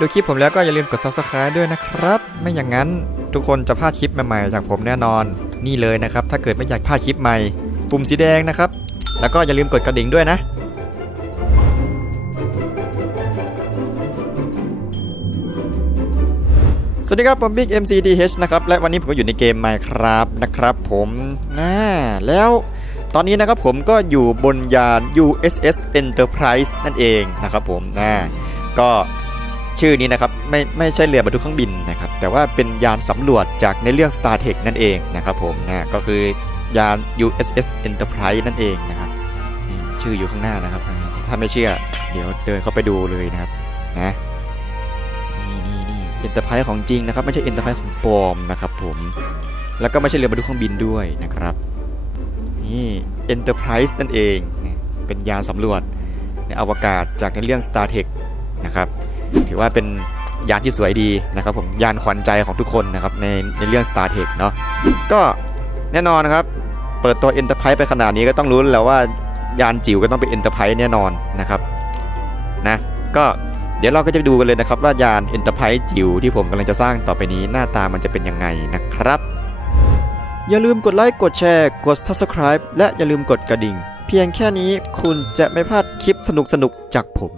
ดูคลิปผมแล้วก็อย่าลืมกด subscribe ด้วยนะครับ ไม่อย่างนั้นทุกคนจะพลาดคลิปใหม่ๆจากผมแน่นอน นี่เลยนะครับ ถ้าเกิดไม่อยากพลาดคลิปใหม่ ปุ่มสีแดงนะครับ แล้วก็อย่าลืมกดกระดิ่งด้วยนะสวัสดีครับผม Big MCDH นะครับและวันนี้ผมก็อยู่ในเกม Minecraft นะครับผมน่าแล้วตอนนี้นะครับผมก็อยู่บนยาน USS Enterprise นั่นเองนะครับผมน่าก็ ชื่อนี้นะครับไม่ไม่ใช่เรือบรรทุกเครื่องบินนะครับแต่ว่าเป็นยานสำรวจจากในเรื่อง Star Trek นั่นเองนะครับผมนะก็คือยาน USS Enterprise นั่นเองนะครับชื่ออยู่ข้างหน้านะครับ ถ้าไม่เชื่อ เดี๋ยวเดินเข้าไปดูเลยนะครับนะนี่นี่นี่เอ็นเตอร์ไพรส์ของจริงนะครับ ไม่ใช่เอ็นเตอร์ไพรส์ของปลอมนะครับผมแล้วก็ไม่ใช่เรือบรรทุกเครื่องบินด้วยนะครับนี่เอ็นเตอร์ไพรส์นั่นเองเป็นยานสำรวจในอวกาศจากในเรื่อง Star Trek นะครับ ถือว่าเป็นยานที่สวยดีนะครับผมยานขวัญใจของทุกคนนะครับในในเรื่อง Star Trek เนาะก็แน่นอนนะครับ เปิดตัว Enterprise ไปขนาดนี้ก็ต้องรู้แล้วว่ายานจิ๋วก็ต้องเป็น Enterprise แน่นอนนะครับนะก็เดี๋ยวเราก็จะดูกันเลยนะครับ ว่ายาน Enterprise จิ๋วที่ผมกำลังจะสร้างต่อไปนี้หน้าตามันจะเป็นยังไงนะครับ อย่าลืมกดไลค์กดแชร์กด Subscribe และอย่าลืมกดกระดิ่ง เพียงแค่นี้คุณจะไม่พลาดคลิปสนุกๆจากผม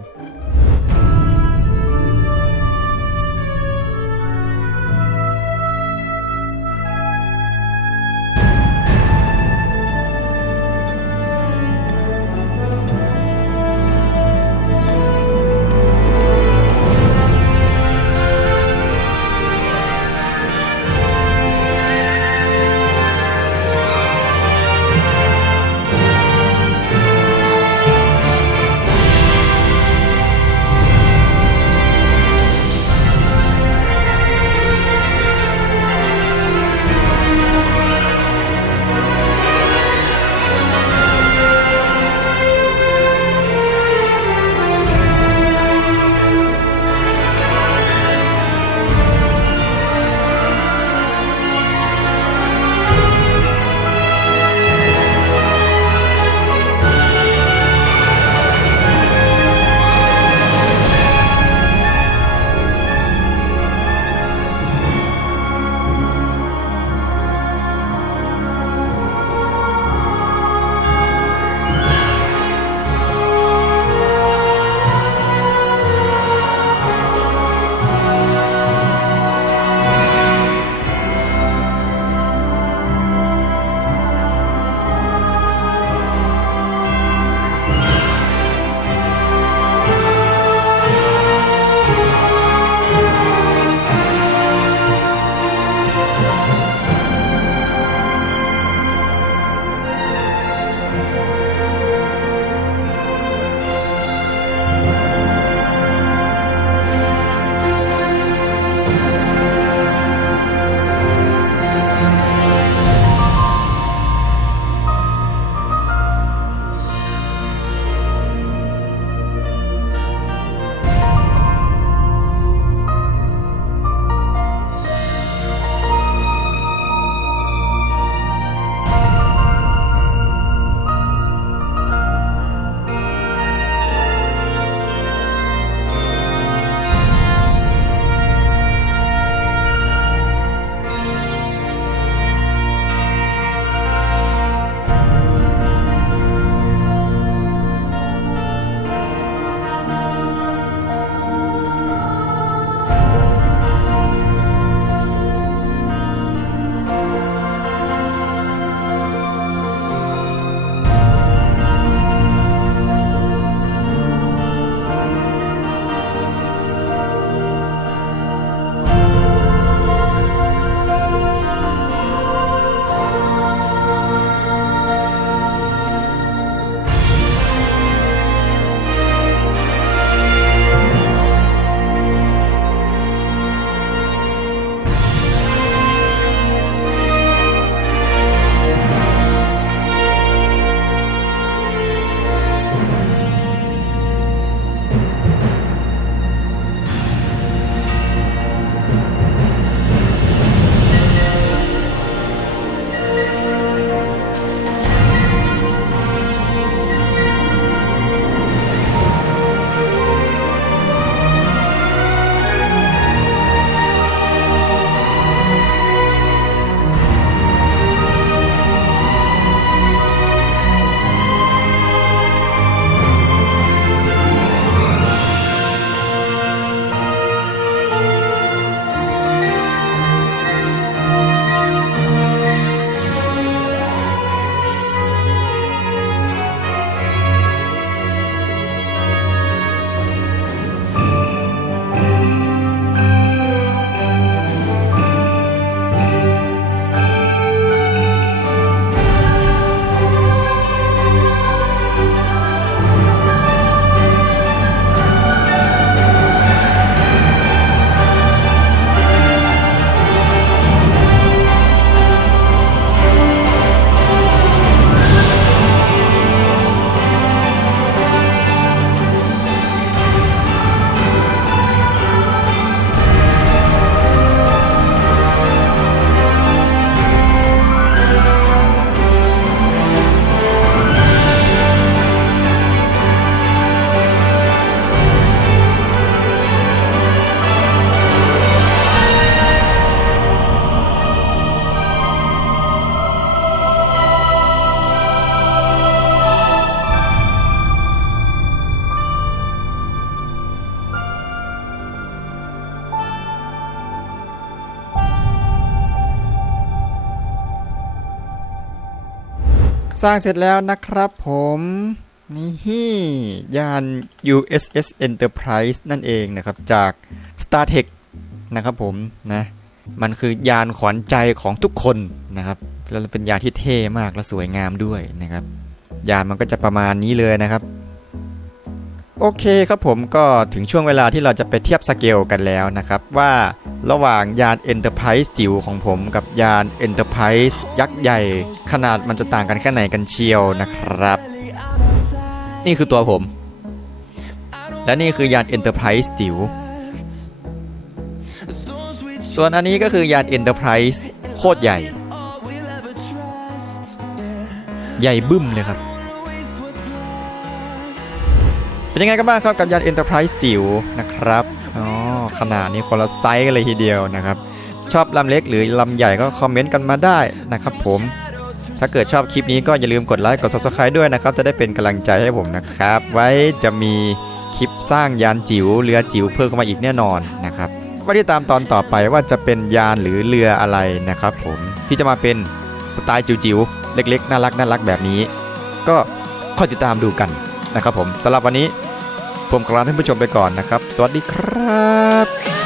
สร้างเสร็จแล้วนะครับผมนี่ยาน USS Enterprise นั่นเองนะครับ จาก StarTech นะครับผมนะมันคือยานขวัญใจของทุกคนนะครับแล้วเป็นยานที่เท่มากและสวยงามด้วยนะครับ ยานมันก็จะประมาณนี้เลยนะครับ โอเคครับผมก็ถึงช่วงเวลาที่เราจะไปเทียบสเกลกันแล้วนะครับ ว่าระหว่างยาน Enterprise จิ๋วของผมกับยาน Enterprise ยักษ์ใหญ่ ขนาดมันจะต่างกันแค่ไหนกันเชียวนะครับ นี่คือตัวผม และนี่คือยาน Enterprise จิ๋วส่วนอันนี้ก็คือยาน Enterprise โคตรใหญ่ ใหญ่บึ้มเลยครับ เป็นยังไงกันบ้างครับกับยาน Enterprise จิ๋วนะครับอ๋อขนาดนี้คนละไซส์กันเลยทีเดียวนะครับ ชอบลำเล็กหรือลำใหญ่ก็คอมเมนต์กันมาได้นะครับผมถ้าเกิดชอบคลิปนี้ก็อย่าลืมกดไลค์กด Subscribe ด้วยนะครับ จะได้เป็นกำลังใจให้ผมนะครับ ไว้จะมีคลิปสร้างยานจิ๋วเรือจิ๋วเพิ่มเข้ามาอีกแน่นอนนะครับว่าที่ตามตอนต่อไปว่าจะเป็นยานหรือเรืออะไรนะครับผมที่จะมาเป็นสไตล์จิ๋วๆเล็กๆ น่ารักน่ารักแบบนี้ ก็คอยติดตามดูกันนะครับผมสำหรับวันนี้ ผมขอลาท่านผู้ชมไปก่อนนะครับ สวัสดีครับ